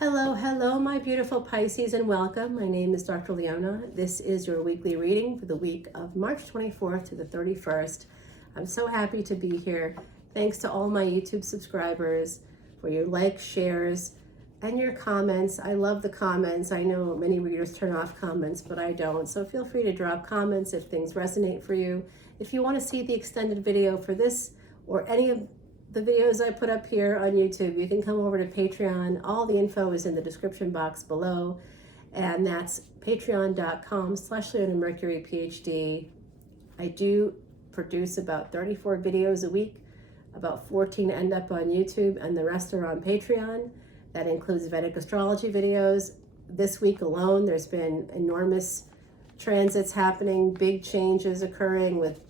Hello, hello, my beautiful Pisces, and welcome. My name is Dr. Leona. This is your weekly reading for the week of March 24th to the 31st. I'm so happy to be here. Thanks to all my YouTube subscribers for your likes, shares, and your comments. I love the comments. I know many readers turn off comments, but I don't. So feel free to drop comments if things resonate for you. If you want to see the extended video for this or any of the videos I put up here on YouTube, you can come over to Patreon. All the info is in the description box below, and that's patreon.com/leonamercuryphd. I do produce about 34 videos a week. About 14 end up on YouTube, and the rest are on Patreon. That includes Vedic Astrology videos. This week alone, there's been enormous transits happening, big changes occurring with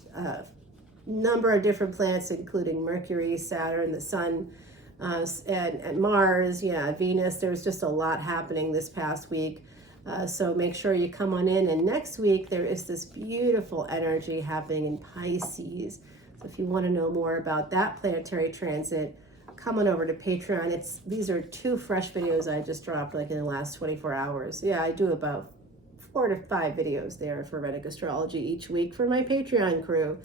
number of different planets, including Mercury, Saturn, the Sun, and Mars, Venus. There was just a lot happening this past week. So make sure you come on in. And next week, there is this beautiful energy happening in Pisces. So if you want to know more about that planetary transit, come on over to Patreon. These are 2 fresh videos I just dropped like in the last 24 hours. Yeah, I do about 4 to 5 videos there for Vedic Astrology each week for my Patreon crew.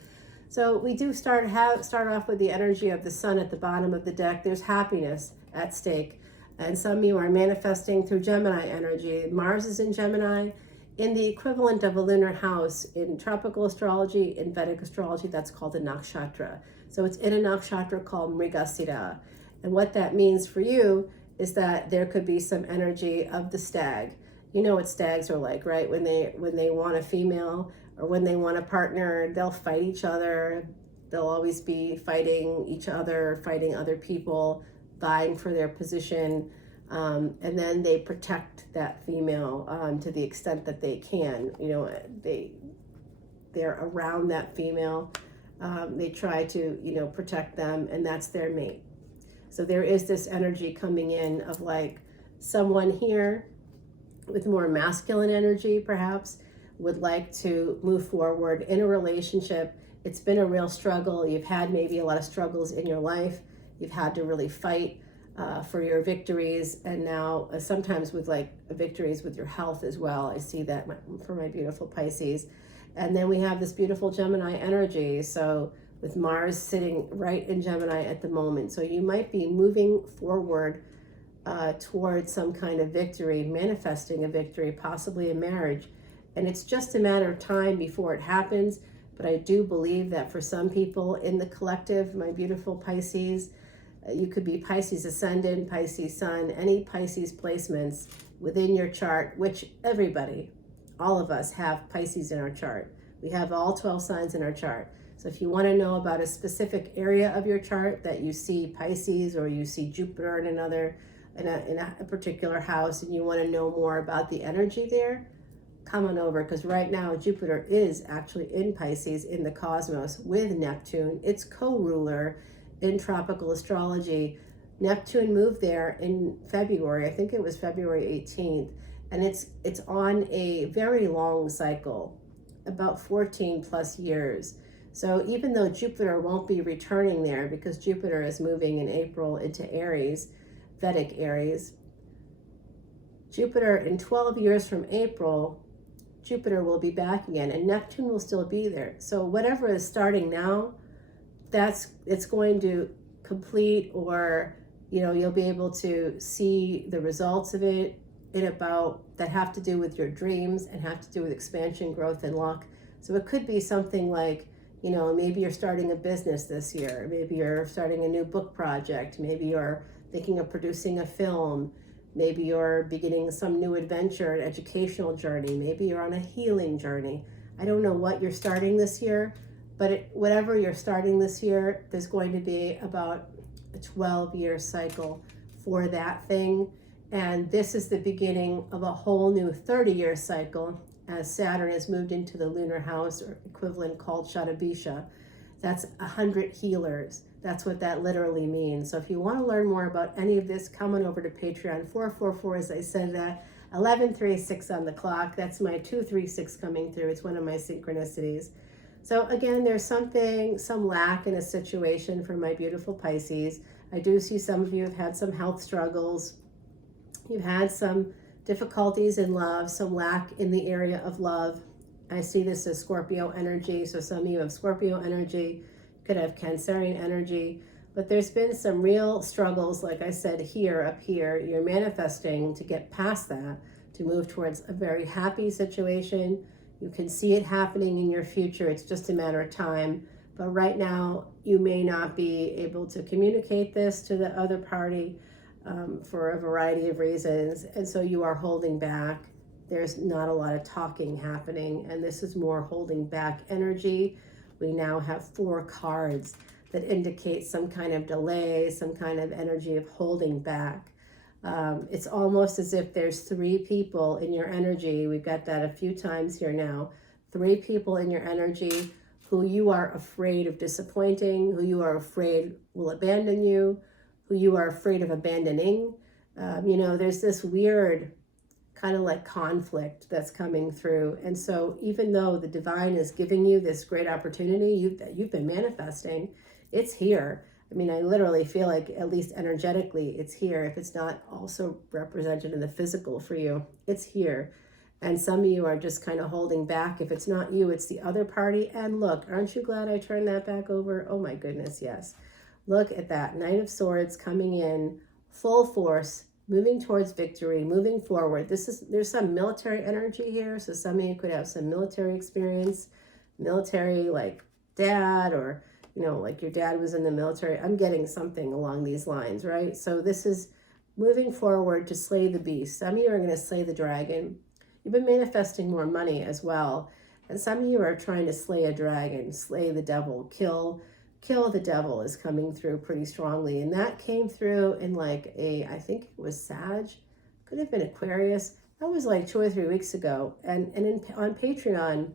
So we do start off with the energy of the sun at the bottom of the deck. There's happiness at stake. And some of you are manifesting through Gemini energy. Mars is in Gemini, in the equivalent of a lunar house. In tropical astrology, in Vedic astrology, that's called a nakshatra. So it's in a nakshatra called Mrigasira. And what that means for you is that there could be some energy of the stag. You know what stags are like, right? When they want a female, or when they want a partner, they'll fight each other. They'll always be fighting each other, fighting other people, vying for their position. And then they protect that female to the extent that they can. You know, they're around that female. They try to, protect them, and that's their mate. So there is this energy coming in of like someone here with more masculine energy, perhaps, would like to move forward in a relationship. It's been a real struggle. You've had maybe a lot of struggles in your life. You've had to really fight for your victories, and now sometimes with like victories with your health as well. I see that for my beautiful Pisces. And then we have this beautiful Gemini energy. So with Mars sitting right in Gemini at the moment. So you might be moving forward towards some kind of victory, manifesting a victory, possibly a marriage. And it's just a matter of time before it happens. But I do believe that for some people in the collective, my beautiful Pisces, you could be Pisces Ascendant, Pisces Sun, any Pisces placements within your chart, which everybody, all of us have Pisces in our chart. We have all 12 signs in our chart. So if you want to know about a specific area of your chart that you see Pisces, or you see Jupiter in a particular house, and you want to know more about the energy there, come on over, because right now Jupiter is actually in Pisces in the cosmos with Neptune. It's co-ruler in tropical astrology. Neptune moved there in February. I think it was February 18th. And it's on a very long cycle, about 14 plus years. So even though Jupiter won't be returning there, because Jupiter is moving in April into Aries, Vedic Aries, Jupiter in 12 years from April, Jupiter will be back again, and Neptune will still be there. So whatever is starting now, it's going to complete, or you'll be able to see the results of it that have to do with your dreams and have to do with expansion, growth, and luck. So it could be something like, maybe you're starting a business this year, maybe you're starting a new book project, maybe you're thinking of producing a film, maybe you're beginning some new adventure, an educational journey, maybe you're on a healing journey. I don't know what you're starting this year, but whatever you're starting this year, there's going to be about a 12-year cycle for that thing. And this is the beginning of a whole new 30-year cycle as Saturn has moved into the lunar house, or equivalent, called Shatabisha. That's 100 healers. That's what that literally means. So if you want to learn more about any of this, come on over to Patreon. 444, as I said, 1136 on the clock. That's my 236 coming through. It's one of my synchronicities. So again, there's some lack in a situation for my beautiful Pisces. I do see some of you have had some health struggles. You've had some difficulties in love, some lack in the area of love. I see this as Scorpio energy. So some of you have Scorpio energy, could have Cancerian energy, but there's been some real struggles, like I said, here, up here. You're manifesting to get past that, to move towards a very happy situation. You can see it happening in your future. It's just a matter of time. But right now, you may not be able to communicate this to the other party for a variety of reasons. And so you are holding back. There's not a lot of talking happening. And this is more holding back energy. We now have 4 cards that indicate some kind of delay, some kind of energy of holding back. It's almost as if there's 3 people in your energy. We've got that a few times here now. 3 people in your energy who you are afraid of disappointing, who you are afraid will abandon you, who you are afraid of abandoning. There's this weird kind of like conflict that's coming through. And so even though the divine is giving you this great opportunity you've been manifesting, it's here. I mean, I literally feel like, at least energetically, it's here. If it's not also represented in the physical for you, it's here. And some of you are just kind of holding back. If it's not you, it's the other party. And look, aren't you glad I turned that back over? Oh my goodness, yes. Look at that. Knight of Swords coming in, full force, moving towards victory, moving forward. There's some military energy here. So some of you could have some military experience, military like dad, or like your dad was in the military. I'm getting something along these lines, right? So this is moving forward to slay the beast. Some of you are going to slay the dragon. You've been manifesting more money as well. And some of you are trying to slay a dragon, slay the devil, kill the devil is coming through pretty strongly. And that came through in like I think it was Sag, could have been Aquarius. That was like 2 or 3 weeks ago. And on Patreon,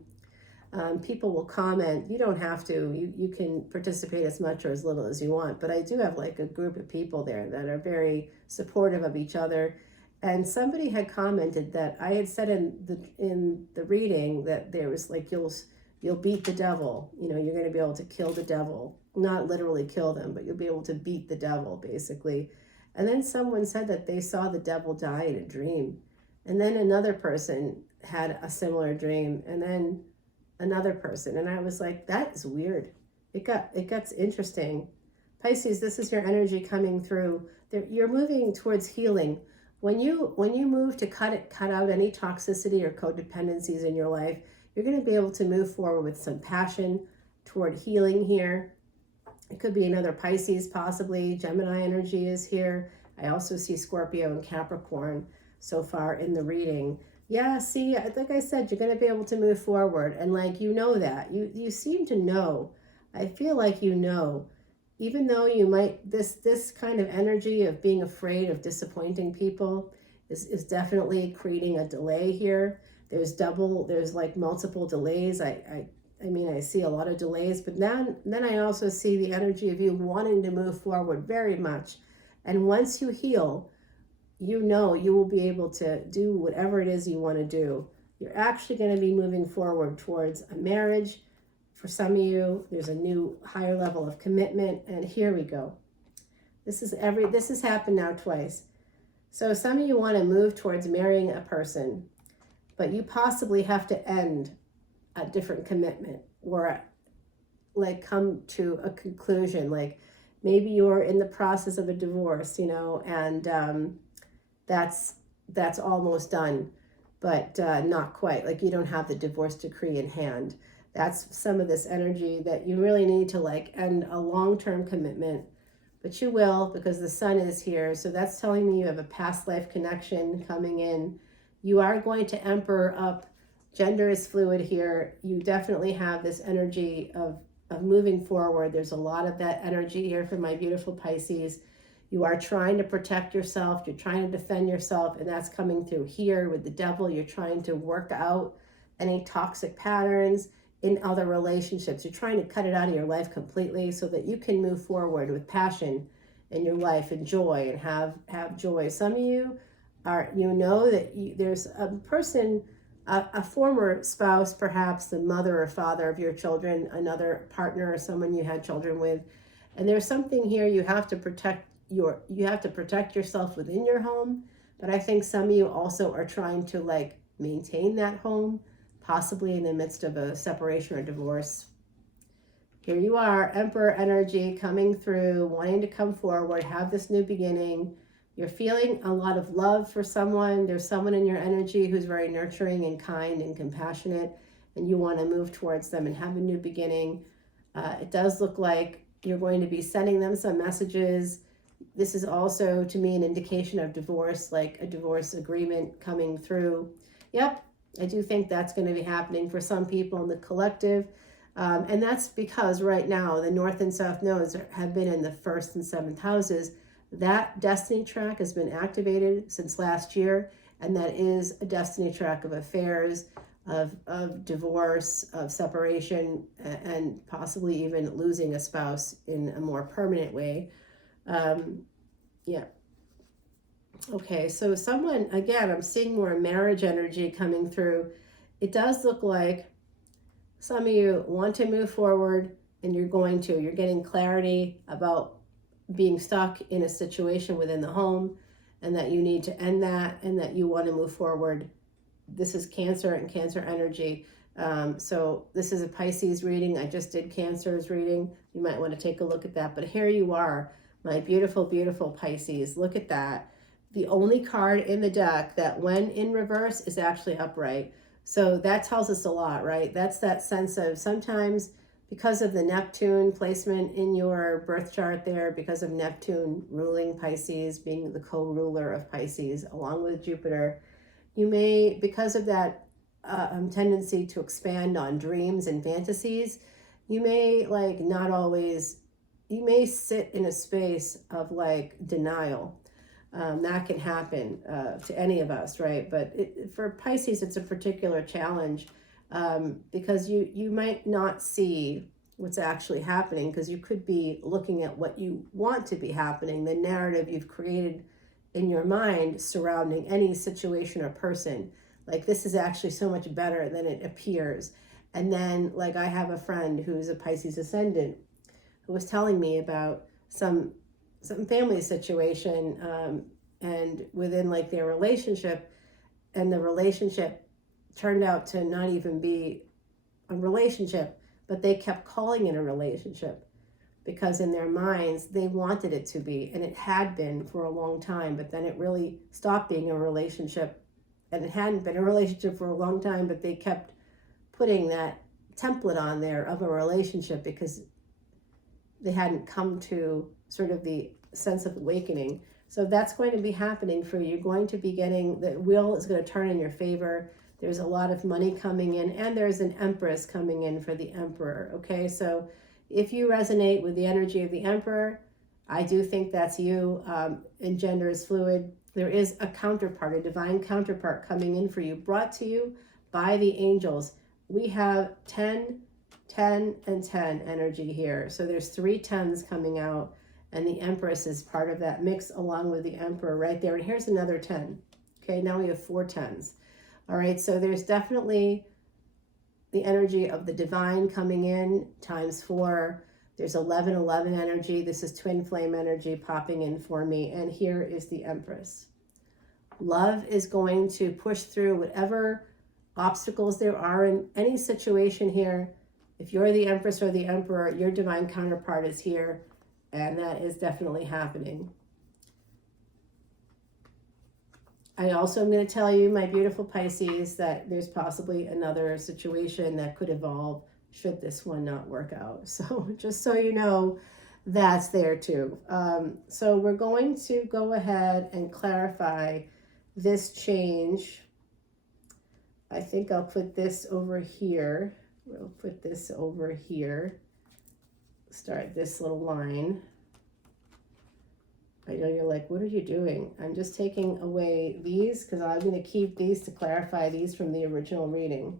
people will comment. You don't have to. You can participate as much or as little as you want. But I do have like a group of people there that are very supportive of each other. And somebody had commented that I had said in the reading that there was like you'll beat the devil. You're going to be able to kill the devil. Not literally kill them, but you'll be able to beat the devil, basically. And then someone said that they saw the devil die in a dream. And then another person had a similar dream. And then another person. And I was like, that is weird. It gets interesting. Pisces, this is your energy coming through. You're moving towards healing. When you move to cut out any toxicity or codependencies in your life, you're going to be able to move forward with some passion toward healing here. It could be another Pisces, possibly. Gemini energy is here. I also see Scorpio and Capricorn so far in the reading. Yeah, see, like I said, you're going to be able to move forward. And like, that. You seem to know. I feel like even though you might, this kind of energy of being afraid of disappointing people is definitely creating a delay here. There's like multiple delays. I see a lot of delays, but then I also see the energy of you wanting to move forward very much. And once you heal, you will be able to do whatever it is you want to do. You're actually going to be moving forward towards a marriage. For some of you, there's a new higher level of commitment. And here we go. This has happened now twice. So some of you want to move towards marrying a person, but you possibly have to end a different commitment or like come to a conclusion. Like maybe you're in the process of a divorce, and that's almost done, but not quite. Like you don't have the divorce decree in hand. That's some of this energy that you really need to like end a long-term commitment, but you will, because the sun is here. So that's telling me you have a past life connection coming in. You are going to emperor up. Gender is fluid here. You definitely have this energy of moving forward. There's a lot of that energy here for my beautiful Pisces. You are trying to protect yourself. You're trying to defend yourself, and that's coming through here with the devil. You're trying to work out any toxic patterns in other relationships. You're trying to cut it out of your life completely so that you can move forward with passion in your life and joy and have joy. Some of you are, that there's a person, a former spouse, perhaps the mother or father of your children, another partner or someone you had children with. And there's something here you have to protect yourself within your home, But I think some of you also are trying to like maintain that home, possibly in the midst of a separation or divorce. Here you are, Emperor energy coming through, wanting to come forward, have this new beginning. You're feeling a lot of love for someone. There's someone in your energy who's very nurturing and kind and compassionate, and you want to move towards them and have a new beginning. It does look like you're going to be sending them some messages. This is also, to me, an indication of divorce, like a divorce agreement coming through. Yep, I do think that's going to be happening for some people in the collective. And that's because right now the North and South nodes have been in the 1st and 7th houses. That destiny track has been activated since last year, and that is a destiny track of affairs, of divorce, of separation, and possibly even losing a spouse in a more permanent way. Yeah. Okay, so someone, again, I'm seeing more marriage energy coming through. It does look like some of you want to move forward, and you're going to. You're getting clarity about being stuck in a situation within the home, and that you need to end that, and that you want to move forward. This is Cancer and Cancer energy. So this is a Pisces reading. I just did Cancer's reading. You might want to take a look at that. But here you are, my beautiful, beautiful Pisces. Look at that. The only card in the deck that when in reverse is actually upright. So that tells us a lot, right? That's that sense of sometimes because of the Neptune placement in your birth chart there, because of Neptune ruling Pisces, being the co-ruler of Pisces, along with Jupiter, you may, because of that tendency to expand on dreams and fantasies, you may like not always, you may sit in a space of like denial. That can happen to any of us, right? But for Pisces, it's a particular challenge because you might not see what's actually happening, because you could be looking at what you want to be happening, the narrative you've created in your mind surrounding any situation or person. Like, this is actually so much better than it appears. And then, like, I have a friend who's a Pisces Ascendant who was telling me about some family situation and within like their relationship, and the relationship turned out to not even be a relationship, but they kept calling it a relationship because in their minds they wanted it to be, and it had been for a long time, but then it really stopped being a relationship, and it hadn't been a relationship for a long time, but they kept putting that template on there of a relationship because they hadn't come to sort of the sense of awakening. So that's going to be happening for you. You're going to be getting, the wheel is going to turn in your favor. There's a lot of money coming in, and there's an Empress coming in for the Emperor, okay? So if you resonate with the energy of the Emperor, I do think that's you, and gender is fluid. There is a counterpart, a divine counterpart coming in for you, brought to you by the angels. We have 10, 10, and 10 energy here. So there's 3 10s coming out, and the Empress is part of that mix along with the Emperor right there. And here's another 10. Okay, now we have 4 10s. All right, so there's definitely the energy of the divine coming in times 4. There's 11, 11 energy. This is twin flame energy popping in for me. And here is the Empress. Love is going to push through whatever obstacles there are in any situation here. If you're the Empress or the Emperor, your divine counterpart is here, and that is definitely happening. I also am going to tell you, my beautiful Pisces, that there's possibly another situation that could evolve should this one not work out. So just so you know, that's there too. So we're going to go ahead and clarify this change. I think I'll put this over here. We'll put this over here. Start this little line. I know you're like, what are you doing? I'm just taking away these because I'm going to keep these to clarify these from the original reading.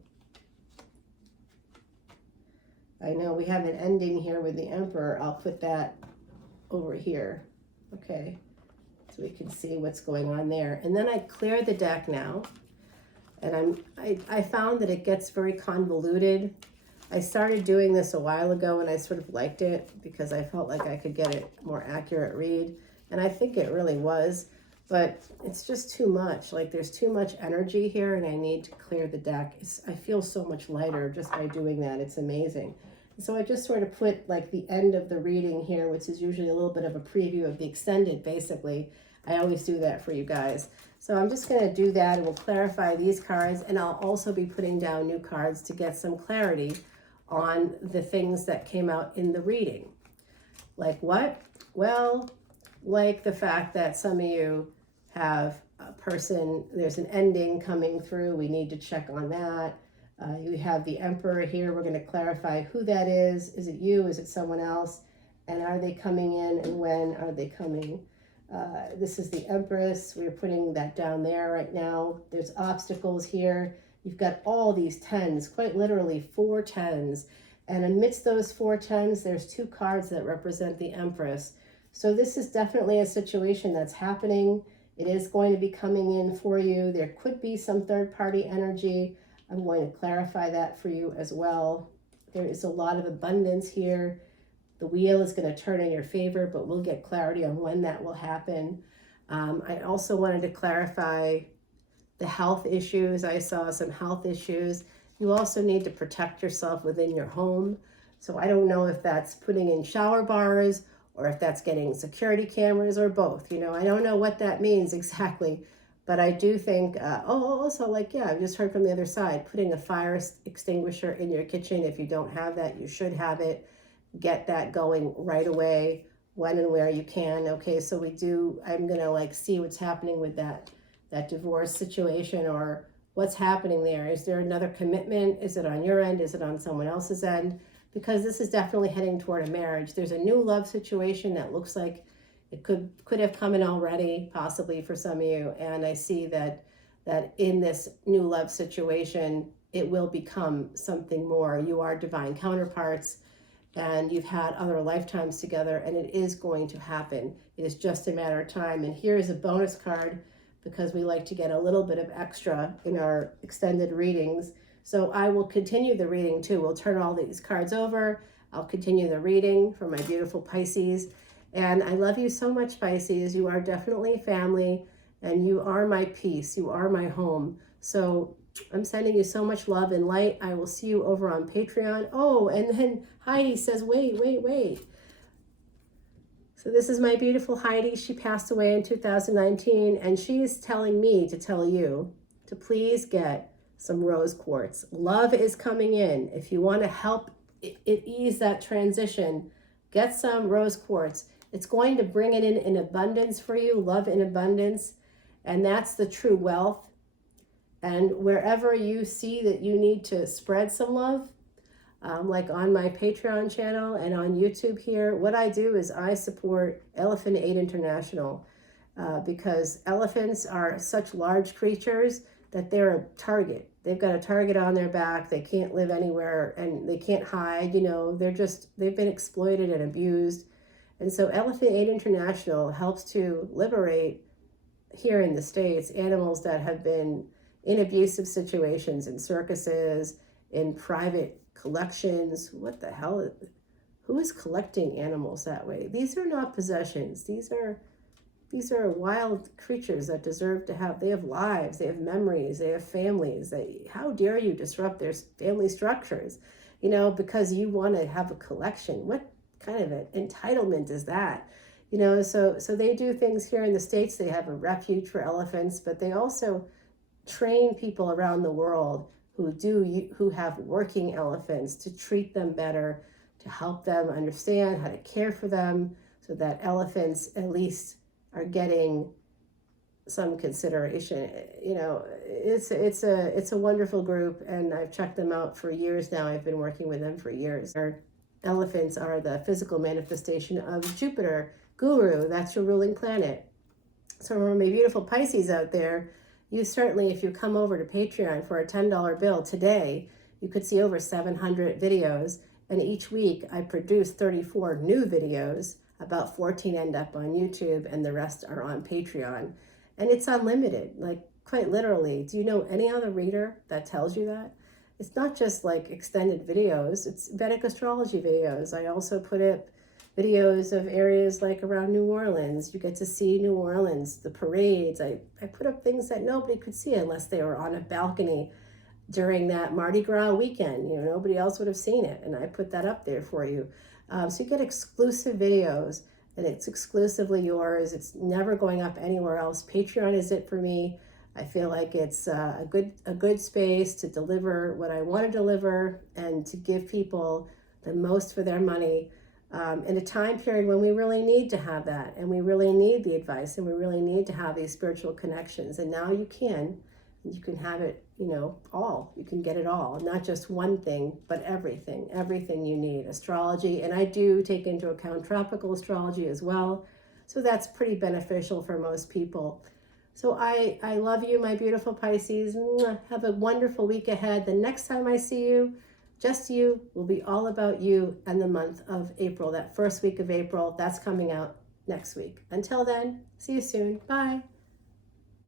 I know we have an ending here with the Emperor. I'll put that over here. Okay, so we can see what's going on there. And then I clear the deck now. And I found that it gets very convoluted. I started doing this a while ago and I sort of liked it because I felt like I could get a more accurate read. And I think it really was. but it's just too much. Like there's too much energy here and I need to clear the deck. I feel so much lighter just by doing that. It's amazing. So I just sort of put like the end of the reading here, which is usually a little bit of a preview of the extended, basically. I always do that for you guys. So I'm just going to do that and we'll clarify these cards, and I'll also be putting down new cards to get some clarity on the things that came out in the reading. Like what? Well, like the fact that some of you have a person, there's an ending coming through. We need to check on that. You have the Emperor here. We're going to clarify who that is. Is it you? Is it someone else? And are they coming in, and when are they coming? This is the Empress. We're putting that down there right now. There's obstacles here. You've got all these tens, quite literally 4 tens. And amidst those 4 tens, there's 2 cards that represent the Empress. So this is definitely a situation that's happening. It is going to be coming in for you. There could be some third-party energy. I'm going to clarify that for you as well. There is a lot of abundance here. The wheel is going to turn in your favor, but we'll get clarity on when that will happen. I also wanted to clarify the health issues. I saw some health issues. You also need to protect yourself within your home. So I don't know if that's putting in shower bars or if that's getting security cameras or both. You know, I don't know what that means exactly. But I do think, also like, yeah, I've just heard from the other side, putting a fire extinguisher in your kitchen. If you don't have that, you should have it. Get that going right away, when and where you can. Okay, so I'm going to like see what's happening with that divorce situation, or what's happening there. Is there another commitment? Is it on your end? Is it on someone else's end? Because this is definitely heading toward a marriage. There's a new love situation that looks like it could have come in already, possibly for some of you. And I see that in this new love situation, it will become something more. You are divine counterparts, and you've had other lifetimes together, and it is going to happen. It is just a matter of time. And here is a bonus card, because we like to get a little bit of extra in our extended readings. So I will continue the reading too. We'll turn all these cards over. I'll continue the reading for my beautiful Pisces. And I love you so much, Pisces. You are definitely family, and you are my peace. You are my home. So I'm sending you so much love and light. I will see you over on Patreon. Oh, and then Heidi says, wait. So this is my beautiful Heidi. She passed away in 2019, and she is telling me to tell you to please get some rose quartz. Love is coming in. If you want to help it ease that transition, get some rose quartz. It's going to bring it in abundance for you, love in abundance, and that's the true wealth. And wherever you see that you need to spread some love, like on my Patreon channel and on YouTube here, what I do is I support Elephant Aid International, because elephants are such large creatures that they're a target. They've got a target on their back. They can't live anywhere and they can't hide. You know, they've been exploited and abused. And so Elephant Aid International helps to liberate, here in the States, animals that have been in abusive situations, in circuses, in private collections. What the hell? Who is collecting animals that way? These are not possessions. These are wild creatures that deserve to have, they have lives, they have memories, they have families. How dare you disrupt their family structures, you know, because you want to have a collection? What kind of an entitlement is that? You know, so they do things here in the States. They have a refuge for elephants, but they also train people around the world who have working elephants to treat them better, to help them understand how to care for them, so that elephants at least are getting some consideration. You know, it's a wonderful group, and I've checked them out for years now. I've been working with them for years. Our elephants are the physical manifestation of Jupiter, Guru. That's your ruling planet. So for my beautiful Pisces out there, you certainly, if you come over to Patreon for a $10 bill today, you could see over 700 videos. And each week I produce 34 new videos. About 14 end up on YouTube, and the rest are on Patreon. And it's unlimited, like quite literally. Do you know any other reader that tells you that? It's not just like extended videos, it's Vedic Astrology videos. I also put up videos of areas like around New Orleans. You get to see New Orleans, the parades. I put up things that nobody could see unless they were on a balcony during that Mardi Gras weekend. Nobody else would have seen it, and I put that up there for you. So you get exclusive videos, and it's exclusively yours. It's never going up anywhere else. Patreon is it for me. I feel like it's a good space to deliver what I want to deliver and to give people the most for their money in a time period when we really need to have that, and we really need the advice, and we really need to have these spiritual connections. And now you can have it, all. You can get it all, not just one thing, but everything you need. Astrology, and I do take into account tropical astrology as well, so that's pretty beneficial for most people. So I love you, my beautiful Pisces. Have a wonderful week ahead. The next time I see you, Just You will be all about you and the month of April, that first week of April. That's coming out next week. Until then, see you soon. Bye.